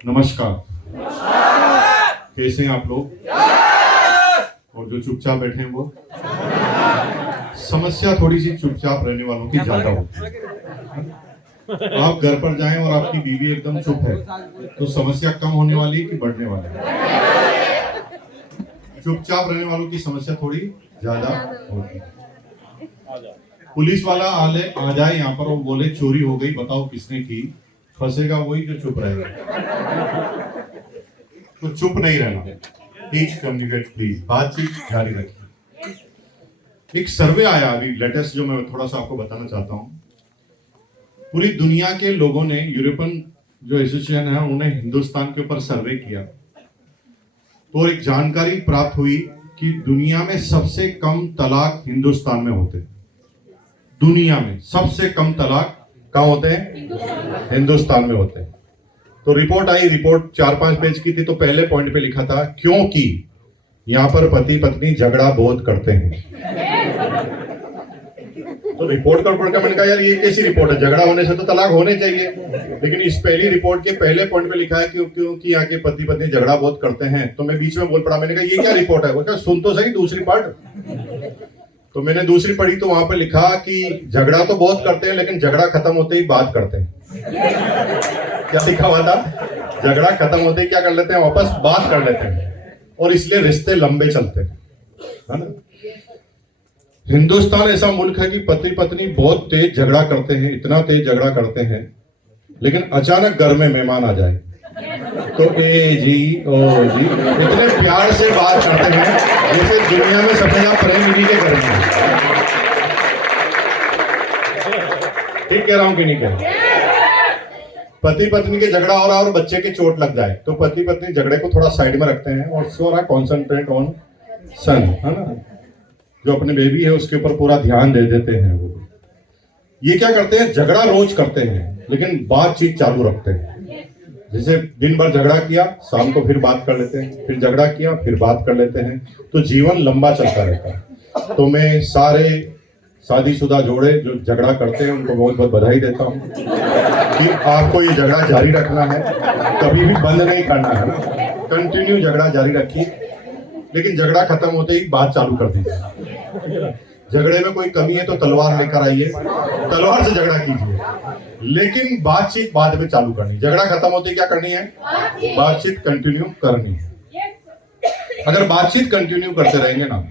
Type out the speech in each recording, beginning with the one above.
नमस्कार। कैसे हैं आप लोग? और जो चुपचाप बैठे हैं वो? समस्या थोड़ी सी चुपचाप रहने वालों की ज्यादा होती है। आप घर पर जाएं और आपकी बीवी एकदम चुप है तो समस्या कम होने वाली कि बढ़ने वाली है? चुपचाप रहने वालों की समस्या थोड़ी ज्यादा होती है। पुलिस वाला आ जाए यहाँ पर और बोले चोरी हो गई, बताओ किसने की, फंसेगा वही जो चुप रहेगा। तो चुप नहीं रहना, टीच कम्युनिकेट प्लीज, बातचीत जारी रखिए। एक सर्वे आया अभी लेटेस्ट, जो मैं थोड़ा सा आपको बताना चाहता हूं। पूरी दुनिया के लोगों ने, यूरोपियन जो एसोसिएशन है उन्होंने हिंदुस्तान के ऊपर सर्वे किया, तो एक जानकारी प्राप्त हुई कि दुनिया में सबसे कम तलाक हिंदुस्तान में होते हैं। दुनिया में सबसे कम तलाक कहाँ होते हैं? हिंदुस्तान में होते हैं। तो रिपोर्ट आई, रिपोर्ट 4-5 पेज की थी। तो पहले पॉइंट पे लिखा था क्योंकि यहाँ पर पति पत्नी झगड़ा बहुत करते हैं। तो रिपोर्ट का पढ़कर मैंने कहा यार ये कैसी रिपोर्ट है, झगड़ा होने से तो तलाक होने चाहिए। लेकिन इस पहली रिपोर्ट के पहले पॉइंट पे लिखा है क्योंकि यहाँ के पति पत्नी झगड़ा बहुत करते हैं। तो मैं बीच में बोल पड़ा, मैंने कहा ये क्या रिपोर्ट है? वो क्या, सुन तो सही दूसरी पार्ट। तो मैंने दूसरी पढ़ी तो वहां पे लिखा कि झगड़ा तो बहुत करते हैं लेकिन झगड़ा खत्म होते ही बात करते हैं। क्या लिखा हुआ था? झगड़ा खत्म होते ही क्या कर लेते हैं? वापस बात कर लेते हैं, और इसलिए रिश्ते लंबे चलते हैं, है ना। हिंदुस्तान ऐसा मुल्क है कि पति पत्नी बहुत तेज झगड़ा करते हैं, इतना तेज झगड़ा करते हैं, लेकिन अचानक घर में मेहमान आ जाए तो ए जी ओ जी इतने प्यार से बात करते हैं जैसे दुनिया में सबसे ज्यादा प्रेम इन्हीं के घर में। ठीक कह रहा हूं कि नहीं कह रहा? पति पत्नी के झगड़ा हो रहा है और बच्चे के चोट लग जाए तो पति पत्नी झगड़े को थोड़ा साइड में रखते हैं और थोड़ा कॉन्सेंट्रेट ऑन सन, है ना, जो अपने बेबी है उसके ऊपर पूरा ध्यान दे देते हैं। वो ये क्या करते हैं? झगड़ा रोज करते हैं लेकिन बातचीत चालू रखते हैं। जैसे दिन भर झगड़ा किया, शाम को फिर बात कर लेते हैं, फिर झगड़ा किया, फिर बात कर लेते हैं, तो जीवन लंबा चलता रहता है। तो मैं सारे शादीशुदा जोड़े जो झगड़ा करते हैं उनको बहुत बहुत बधाई देता हूं कि आपको ये झगड़ा जारी रखना है, कभी भी बंद नहीं करना है, कंटिन्यू झगड़ा जारी रखिए। लेकिन झगड़ा खत्म होते ही बात चालू कर दीजिए। झगड़े में कोई कमी है तो तलवार लेकर आइए, तलवार से झगड़ा कीजिए, लेकिन बातचीत बाद में चालू करनी। झगड़ा खत्म होते क्या करनी है? बातचीत कंटिन्यू करनी है। अगर बातचीत कंटिन्यू करते रहेंगे ना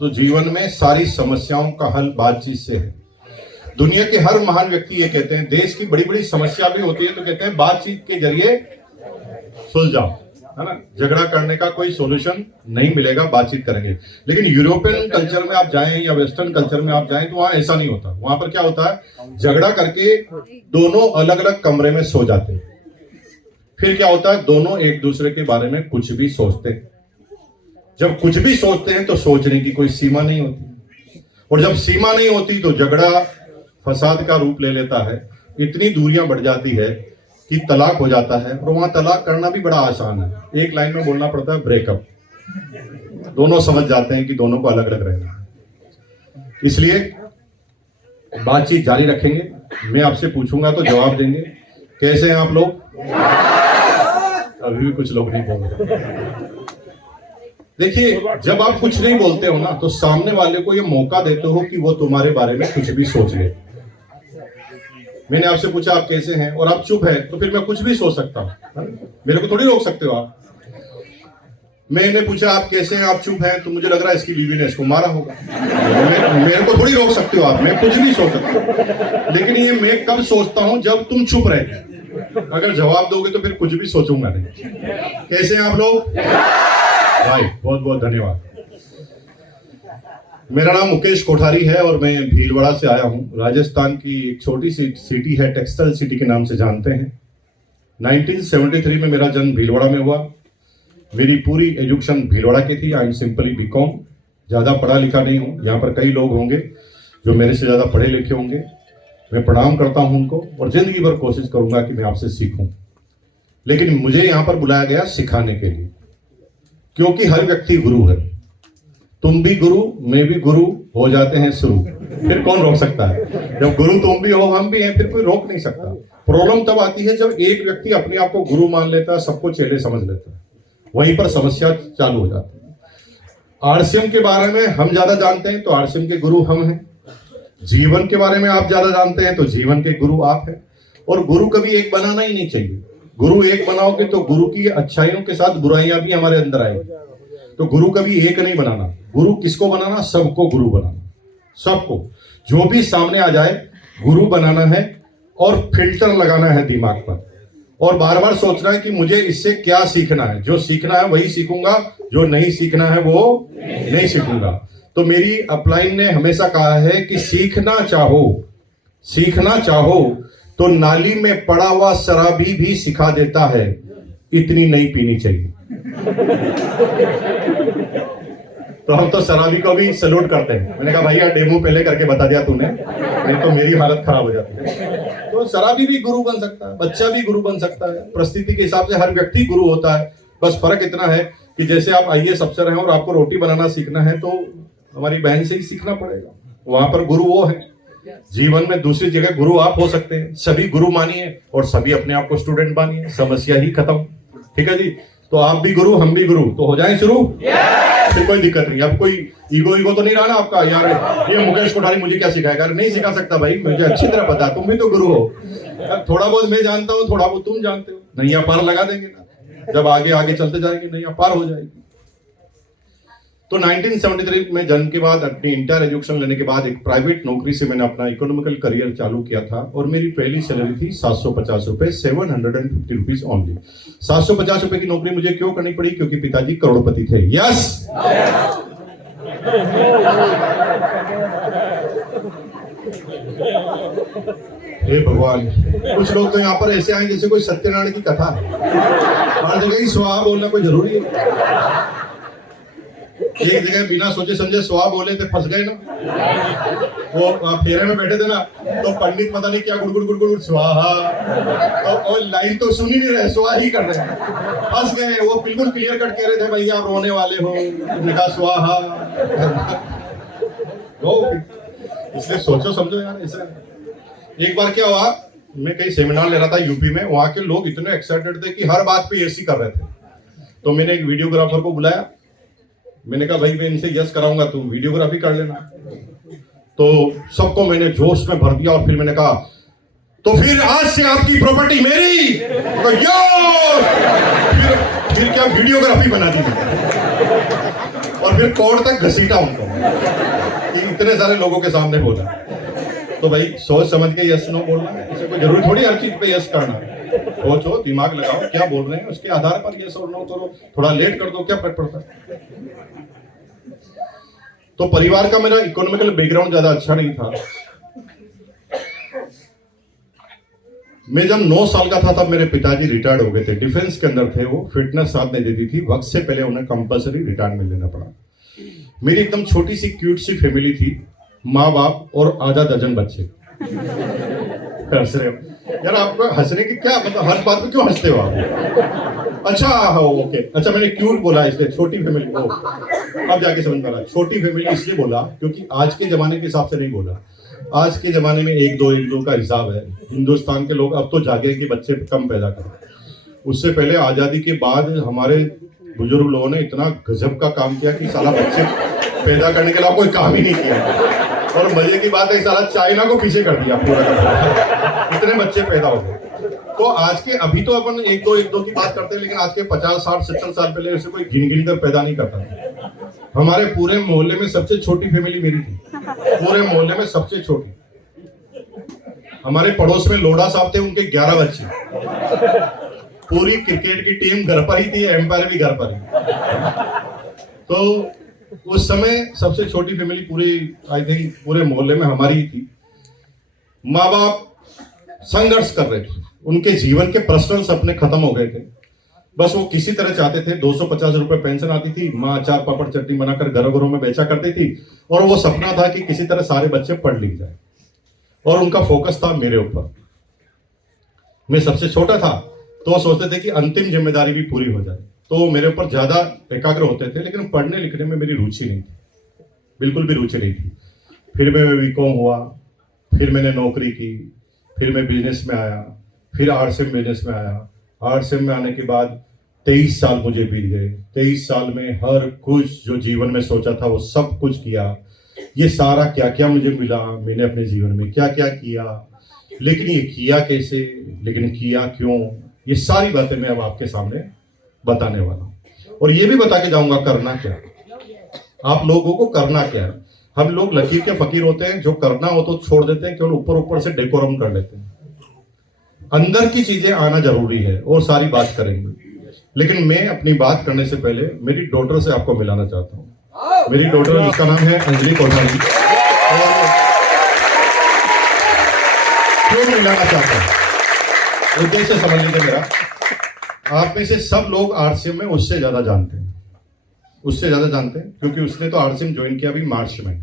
तो जीवन में सारी समस्याओं का हल बातचीत से है। दुनिया के हर महान व्यक्ति ये कहते हैं, देश की बड़ी बड़ी समस्या भी होती है तो कहते हैं बातचीत के जरिए सुलझाओ, है ना। झगड़ा करने का कोई सॉल्यूशन नहीं मिलेगा, बातचीत करेंगे। लेकिन यूरोपियन कल्चर में आप जाएं या वेस्टर्न कल्चर में आप जाएं तो वहां ऐसा नहीं होता। वहां पर क्या होता है? झगड़ा करके दोनों अलग अलग कमरे में सो जाते हैं। फिर क्या होता है? दोनों एक दूसरे के बारे में कुछ भी सोचते हैं। जब कुछ भी सोचते हैं तो सोचने की कोई सीमा नहीं होती, और जब सीमा नहीं होती तो झगड़ा फसाद का रूप ले लेता है। इतनी दूरियां बढ़ जाती है कि तलाक हो जाता है, और वहां तलाक करना भी बड़ा आसान है। एक लाइन में बोलना पड़ता है ब्रेकअप। दोनों समझ जाते हैं कि दोनों को अलग अलग रहना है। इसलिए बातचीत जारी रखेंगे। मैं आपसे पूछूंगा तो जवाब देंगे। कैसे हैं आप लोग? अभी भी कुछ लोग नहीं बोल रहे। देखिए, जब आप कुछ नहीं बोलते हो ना तो सामने वाले को ये मौका देते हो कि वो तुम्हारे बारे में कुछ भी सोच ले। मैंने आपसे पूछा आप कैसे हैं और आप चुप हैं, तो फिर मैं कुछ भी सोच सकता हूं, मेरे को थोड़ी रोक सकते हो आप। मैंने पूछा आप कैसे हैं, आप चुप हैं, तो मुझे लग रहा है इसकी बीवी ने इसको मारा होगा। मेरे को थोड़ी रोक सकते हो आप, मैं कुछ भी सोच सकता हूं। लेकिन ये मैं कब सोचता हूं? जब तुम चुप रहे। अगर जवाब दोगे तो फिर कुछ भी सोचूंगा नहीं। कैसे हैं आप लोग? भाई बहुत बहुत धन्यवाद। मेरा नाम मुकेश कोठारी है और मैं भीलवाड़ा से आया हूं। राजस्थान की एक छोटी सी सिटी है, टेक्सटाइल सिटी के नाम से जानते हैं। 1973 में मेरा जन्म भीलवाड़ा में हुआ। मेरी पूरी एजुकेशन भीलवाड़ा की थी। I am simply BCom. ज़्यादा पढ़ा लिखा नहीं हूँ। यहाँ पर कई लोग होंगे जो मेरे से ज़्यादा पढ़े लिखे होंगे। मैं प्रणाम करता हूँ उनको, और जिंदगी भर कोशिश करूंगा कि मैं आपसे सीखूं। लेकिन मुझे यहाँ पर बुलाया गया सिखाने के लिए, क्योंकि हर व्यक्ति गुरु है। तुम भी गुरु मैं भी गुरु हो जाते हैं शुरू, फिर कौन रोक सकता है? जब गुरु तुम भी हो हम भी हैं, फिर कोई रोक नहीं सकता। प्रॉब्लम तब आती है जब एक व्यक्ति अपने आप को गुरु मान लेता है, सबको चेले समझ लेता है, वहीं पर समस्या चालू हो जाती है। आरसीएम के बारे में हम ज्यादा जानते हैं तो आरसीएम के गुरु हम हैं। जीवन के बारे में आप ज्यादा जानते हैं तो जीवन के गुरु आप हैं। और गुरु कभी एक बनाना ही नहीं चाहिए। गुरु एक बनाओगे तो गुरु की अच्छाइयों के साथ बुराइयां भी हमारे अंदर आएंगी। तो गुरु कभी एक नहीं बनाना। गुरु किसको बनाना? सबको गुरु बनाना, सबको, जो भी सामने आ जाए गुरु बनाना है। और फिल्टर लगाना है दिमाग पर, और बार बार सोचना है कि मुझे इससे क्या सीखना है। जो सीखना है वही सीखूंगा, जो नहीं सीखना है वो नहीं सीखूंगा। तो मेरी अपलाइन ने हमेशा कहा है कि सीखना चाहो तो नाली में पड़ा हुआ शराबी भी सिखा देता है, इतनी नहीं पीनी चाहिए। तो हम तो शराबी को भी सैल्यूट करते हैं। मैंने कहा भैया डेमो पहले करके बता दिया तूने, नहीं तो मेरी हालत खराब हो जाती है। तो शराबी भी गुरु बन सकता है, बच्चा भी गुरु बन सकता है। परिस्थिति के हिसाब से हर व्यक्ति गुरु होता है। बस फर्क इतना है कि जैसे आप आईएएस अफसर हैं और आपको रोटी बनाना सीखना है तो हमारी बहन से ही सीखना पड़ेगा, वहां पर गुरु वो है। जीवन में दूसरी जगह गुरु आप हो सकते हैं। सभी गुरु मानिए और सभी अपने आप को स्टूडेंट मानिए, समस्या ही खत्म। ठीक है जी? तो आप भी गुरु हम भी गुरु, तो हो जाए शुरू। फिर कोई दिक्कत नहीं। अब कोई ईगो तो नहीं रहा ना आपका, यार ये मुकेश कोठारी मुझे क्या सिखाएगा? नहीं सिखा सकता भाई, मुझे अच्छी तरह पता है, तुम भी तो गुरु हो। थोड़ा बहुत मैं जानता हूँ, थोड़ा बहुत तुम जानते हो, नैया पार लगा देंगे ना। जब आगे आगे चलते जाएंगे नैया पार हो जाएगी। तो 1973 में जन्म के बाद अपनी इंटर एजुकेशन लेने के बाद एक प्राइवेट नौकरी से मैंने अपना इकोनॉमिकल करियर चालू किया था। और मेरी पहली सैलरी थी 750 रुपए, 750 रुपीज ओनली। 750 रुपए की नौकरी मुझे क्यों करनी पड़ी? क्योंकि पिताजी करोड़पति थे। यस, हे भगवान, कुछ लोग तो यहाँ पर ऐसे आए जैसे कोई सत्यनारायण की कथा है। हर जगह ही स्वाहा बोलना कोई जरूरी है? एक जगह बिना सोचे समझे स्वाहा बोले थे, फंस गए ना। वो फेरे में बैठे थे ना, तो पंडित पता नहीं क्या गुड़गुड़ गुड़गुड़ स्वाहा, तो लाइन तो सुन ही नहीं रहे, स्वाहा ही कर रहे हैं, फंस गए। वो बिल्कुल क्लियर कट कह रहे थे भैया आप रोने वाले हो, लिखा स्वाहा। इसलिए सोचो समझो यार। ऐसा एक बार क्या हुआ, मैं कहीं सेमिनार ले रहा था यूपी में, वहां के लोग इतने एक्साइटेड थे कि हर बात पे यस ही कर रहे थे। तो मैंने एक वीडियोग्राफर को बुलाया, मैंने कहा भाई मैं इनसे यस कराऊंगा, तू वीडियोग्राफी कर लेना। तो सबको मैंने जोश में भर दिया और फिर मैंने कहा तो फिर आज से आपकी प्रॉपर्टी मेरी। तो फिर क्या वीडियोग्राफी बना दी और फिर कोर्ट तक घसीटा उनको कि इतने सारे लोगों के सामने बोला। तो भाई सोच समझ के यस नो बोलना है, इसे कोई जरूरी थोड़ी हर चीज पे यस करना। सोचो, दिमाग लगाओ, क्या बोल रहे हैं उसके आधार पर यस और नो करो। थोड़ा लेट कर दो, क्या फर्क पड़ता है? तो परिवार का मेरा इकोनॉमिकल बैकग्राउंड ज्यादा अच्छा नहीं था। मैं जब 9 साल का था तब मेरे पिताजी रिटायर्ड हो गए थे, डिफेंस के अंदर थे वो। फिटनेस साथ नहीं देती थी, वक्त से पहले उन्हें कंपलसरी रिटायरमेंट लेना पड़ा। मेरी एकदम छोटी सी क्यूट सी फैमिली थी, माँ बाप और आधा दर्जन बच्चे। हंस रहे हो यार, आपको हंसने की क्या मतलब, हर बात में क्यों हंसते हो आप? अच्छा हाँ ओके, अच्छा मैंने क्यूट बोला इसलिए, छोटी फैमिली को अब जाके समझ में आ रहा। छोटी फैमिली इसलिए बोला क्योंकि आज के जमाने के हिसाब से नहीं बोला। आज के जमाने में एक दो का हिसाब है। हिंदुस्तान के लोग अब तो जागे कि बच्चे कम पैदा करें। उससे पहले आजादी के बाद हमारे बुजुर्ग लोगों ने इतना गजब का काम किया कि साला बच्चे पैदा करने के अलावा कोई काम ही नहीं किया। और मजे की बात है, साला चाइना को पीछे कर दिया पूरा का। इतने बच्चे पैदा हो गए। तो आज के अभी तो अपन एक दो की बात करते हैं, लेकिन आज के 50 60 70 साल पहले ऐसे कोई गिन कर पैदा नहीं करता। हमारे पूरे मोहल्ले में सबसे छोटी फैमिली मेरी थी, पूरे मोहल्ले में सबसे छोटी। हमारे पड़ोस में लोढ़ा साहब थे, उनके 11 बच्चे। पूरी क्रिकेट की टीम घर पर ही थी, एम्पायर भी घर पर ही। तो उस समय सबसे छोटी फैमिली पूरी आई थिंक पूरे मोहल्ले में हमारी ही थी। माँ बाप संघर्ष कर रहे थे, उनके जीवन के पर्सनल सपने खत्म हो गए थे। बस वो किसी तरह चाहते थे, 250 रुपए पेंशन आती थी, माँ अचार पापड़ चटनी बनाकर घरों में बेचा करती थी। और वो सपना था कि किसी तरह सारे बच्चे पढ़ लिख जाए, और उनका फोकस था मेरे ऊपर। मैं सबसे छोटा था तो वो सोचते थे कि अंतिम जिम्मेदारी भी पूरी हो जाए, तो वो मेरे ऊपर ज्यादा एकाग्र होते थे। लेकिन पढ़ने लिखने में मेरी रुचि नहीं थी। बिल्कुल भी रुचि नहीं थी। फिर मैं बीकॉम हुआ, फिर मैंने नौकरी की, फिर मैं बिजनेस में आया, फिर आरसीएम बिजनेस में आया। आरसीएम में आने के बाद 23 साल मुझे बीत गए। 23 साल में हर कुछ जो जीवन में सोचा था वो सब कुछ किया। ये सारा क्या क्या मुझे मिला, मैंने अपने जीवन में क्या क्या किया, लेकिन ये किया कैसे, लेकिन किया क्यों, ये सारी बातें मैं अब आपके सामने बताने वाला हूं। और ये भी बता के जाऊंगा करना क्या, आप लोगों को करना क्या है। हम लोग लकीर के फकीर होते हैं, जो करना हो तो छोड़ देते हैं, केवल ऊपर ऊपर से डेकोरम कर लेते हैं। अंदर की चीजें आना जरूरी है और सारी बात करेंगे। लेकिन मैं अपनी बात करने से पहले मेरी डॉटर से आपको मिलाना चाहता हूँ। मेरी डॉटर, जिसका नाम है अंजलि कोठारी। क्यों मिलाना चाहता हूँ, उद्देश्य समझ लीजिए मेरा। आप में से सब लोग आरसीएम में उससे ज्यादा जानते हैं, क्योंकि उसने तो आरसीएम ज्वाइन किया अभी मार्च में।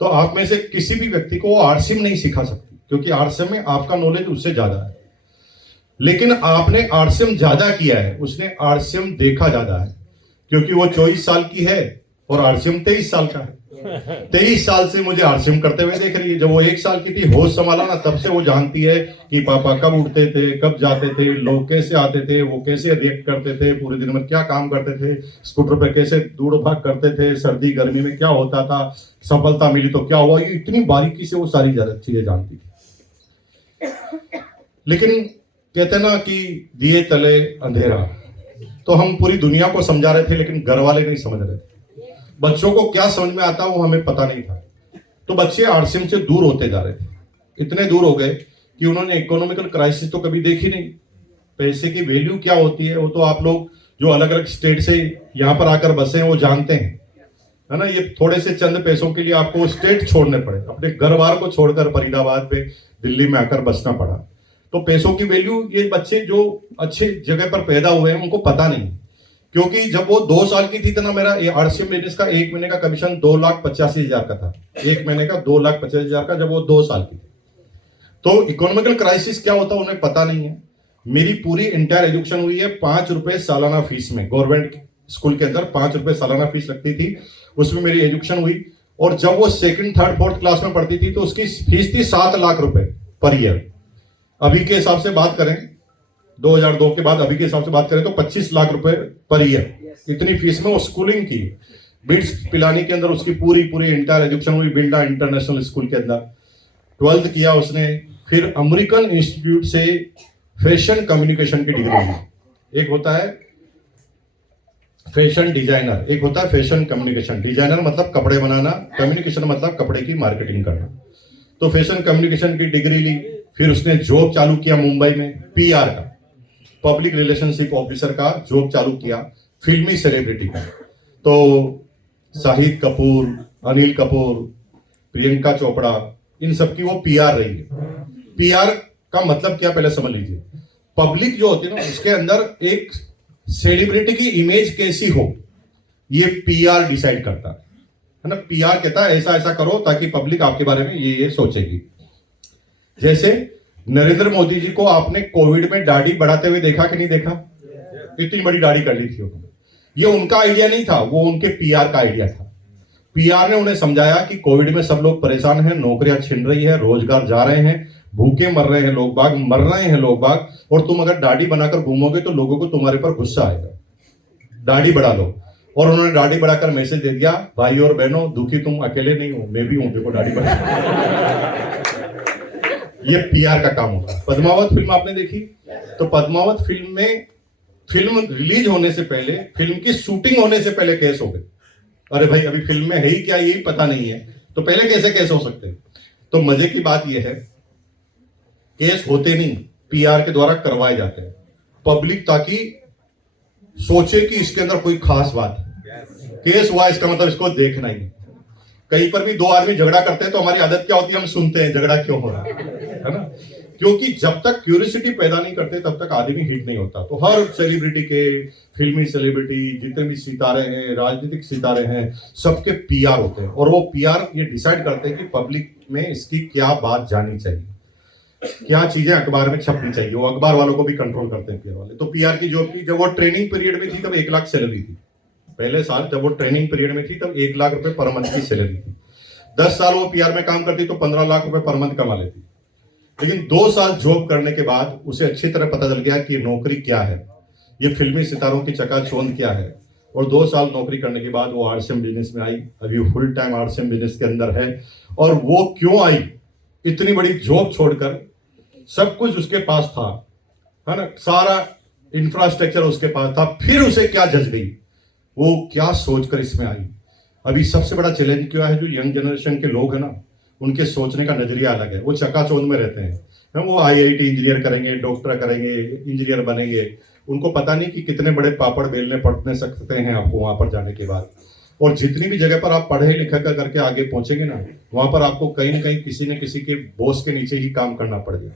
तो आप में से किसी भी व्यक्ति को आरसीएम नहीं सिखा सकती, क्योंकि आरसीएम में आपका नॉलेज उससे ज्यादा है। लेकिन आपने आरसीएम ज्यादा किया है, उसने आरसीएम देखा ज्यादा है, क्योंकि वो 24 साल की है और आरसीएम 23 साल का है। 23 साल से मुझे आरसीएम करते हुए देख रही है। जब वो 1 साल की थी, होश संभाला ना, तब से वो जानती है कि पापा कब उठते थे, कब जाते थे, लोग कैसे आते थे, वो कैसे रिएक्ट करते थे, पूरे दिन में क्या काम करते थे, स्कूटर पे कैसे दूड़ भाग करते थे, सर्दी गर्मी में क्या होता था, सफलता मिली तो क्या हुआ। ये इतनी बारीकी से वो सारी चीजें जानती थी। लेकिन कहते ना कि दिए तले अंधेरा, तो हम पूरी दुनिया को समझा रहे थे, लेकिन घर वाले नहीं समझ रहे थे। बच्चों को क्या समझ में आता वो हमें पता नहीं था। तो बच्चे आरसीएम से दूर होते जा रहे थे, इतने दूर हो गए कि उन्होंने इकोनॉमिकल क्राइसिस तो कभी देखी नहीं। पैसे की वैल्यू क्या होती है वो तो आप लोग जो अलग अलग स्टेट से यहाँ पर आकर बसे हैं वो जानते हैं, है ना। ये थोड़े से चंद पैसों के लिए आपको स्टेट छोड़ने पड़े, अपने घर बार को छोड़कर फरीदाबाद पे दिल्ली में आकर बसना पड़ा। तो पैसों की वैल्यू ये बच्चे जो अच्छे जगह पर पैदा हुए हैं उनको पता नहीं, क्योंकि जब वो 2 साल की थी तो ना, मेरा आरसीएम बिजनेस का 1 महीने का कमीशन 2,85,000 का था। 1 महीने का 2,85,000 का, जब वो 2 साल की थी। तो इकोनॉमिकल क्राइसिस क्या होता है उन्हें पता नहीं है। मेरी पूरी इंटायर एजुकेशन हुई है 5 रुपए सालाना फीस में। गवर्नमेंट स्कूल के अंदर 5 रुपए सालाना फीस लगती थी, उसमें मेरी एजुकेशन हुई। और जब वो 2nd, 3rd, 4th क्लास में पढ़ती थी तो उसकी फीस थी 7 लाख रुपए पर ईयर। अभी के हिसाब से बात करें, 2002 के बाद अभी के हिसाब से बात करें तो 25 लाख रुपए पर ईयर, इतनी फीस में वो स्कूलिंग की। बिट्स पिलानी के अंदर उसकी पूरी इंटायर एजुकेशन हुई बिल्डा इंटरनेशनल स्कूल के अंदर। 12th किया उसने, फिर अमेरिकन इंस्टीट्यूट से फैशन कम्युनिकेशन की डिग्री ली। एक होता है फैशन डिजाइनर, एक होता है फैशन कम्युनिकेशन। डिजाइनर मतलब कपड़े बनाना, कम्युनिकेशन मतलब कपड़े की मार्केटिंग करना। तो फैशन कम्युनिकेशन की डिग्री ली, फिर उसने जॉब चालू किया मुंबई में, पीआर का, पब्लिक रिलेशनशिप ऑफिसर का जॉब चालू किया, फिल्मी सेलिब्रिटी का। तो शाहिद कपूर, अनिल कपूर, प्रियंका चोपड़ा, इन सबकी वो पीआर रही है। पीआर का मतलब क्या पहले समझ लीजिए। पब्लिक जो होती है ना, उसके अंदर एक सेलिब्रिटी की इमेज कैसी हो, ये पीआर डिसाइड करता है ना। पीआर कहता है ऐसा ऐसा करो ताकि पब्लिक आपके बारे में ये सोचेगी। जैसे नरेंद्र मोदी जी को आपने कोविड में दाढ़ी बढ़ाते हुए देखा कि नहीं देखा? इतनी बड़ी दाढ़ी कर ली थी उन्होंने। ये उनका आइडिया नहीं था, वो उनके पीआर का आइडिया था। पीआर ने उन्हें समझाया कि कोविड में सब लोग परेशान हैं, नौकरियां छिन रही है, रोजगार जा रहे हैं, भूखे मर रहे हैं लोग बाग, और तुम अगर दाढ़ी बनाकर घूमोगे तो लोगों को तुम्हारे पर गुस्सा आएगा, दाढ़ी बढ़ा लो। और उन्होंने दाढ़ी बढ़ाकर मैसेज दे दिया, भाई और बहनों दुखी तुम अकेले नहीं हो, मैं भी हूं, देखो दाढ़ी बढ़ा। ये पीआर का काम होता है। पद्मावत फिल्म आपने देखी? तो पद्मावत फिल्म में फिल्म रिलीज होने से पहले, फिल्म की शूटिंग होने से पहले केस हो गए। अरे भाई अभी फिल्म में है ही क्या यही पता नहीं है, तो पहले कैसे केस हो सकते हैं? तो मजे की बात यह है, केस होते नहीं, पीआर के द्वारा करवाए जाते हैं। पब्लिक ताकि सोचे कि इसके अंदर कोई खास बात है। केस हुआ इसका मतलब इसको देखना ही। कहीं पर भी 2 आदमी झगड़ा करते हैं तो हमारी आदत क्या होती है, हम सुनते हैं झगड़ा क्यों हो रहा है ना। क्योंकि जब तक क्यूरियोसिटी पैदा नहीं करते तब तक आदमी हिट नहीं होता। तो हर सेलिब्रिटी के, फिल्मी सेलिब्रिटी, जितने भी सितारे हैं, राजनीतिक सितारे हैं, सबके पीआर होते हैं। और वो पीआर ये डिसाइड करते हैं कि पब्लिक में इसकी क्या बात जानी चाहिए, क्या चीजें अखबार में छपनी चाहिए। वो अखबार वालों को भी कंट्रोल करते हैं पीआर वाले। तो पीआर की जॉब की, जब वो ट्रेनिंग पीरियड में थी तब 1 लाख सैलरी थी। पहले साल जब वो ट्रेनिंग पीरियड में थी तब 1 लाख रुपए पर मंथ की सैलरी थी। 10 साल वो पीआर में काम करती तो 15 लाख रुपए पर मंथ कमा लेती। लेकिन 2 साल जॉब करने के बाद उसे अच्छी तरह पता चल गया कि नौकरी क्या है, ये फिल्मी सितारों की चकाचौंध क्या है। और 2 साल नौकरी करने के बाद वो आरसीएम बिजनेस में आई। अभी फुल टाइम आरसीएम बिजनेस के अंदर है। और वो क्यों आई? इतनी बड़ी जॉब छोड़कर, सब कुछ उसके पास था, है ना, सारा इंफ्रास्ट्रक्चर उसके पास था, फिर उसे क्या जज गई, वो क्या सोचकर इसमें आई। अभी सबसे बड़ा चैलेंज क्या है, जो यंग जनरेशन के लोग हैं ना, उनके सोचने का नजरिया अलग है। वो चकाचौंध में रहते हैं, वो आईआईटी इंजीनियर करेंगे, डॉक्टर करेंगे, इंजीनियर बनेंगे। उनको पता नहीं कि कितने बड़े पापड़ बेलने पड़ने सकते हैं आपको वहां पर जाने के बाद। और जितनी भी जगह पर आप पढ़े लिखे करके आगे पहुंचेंगे ना, वहां पर आपको कहीं ना कहीं किसी न किसी के बॉस के नीचे ही काम करना पड़ेगा।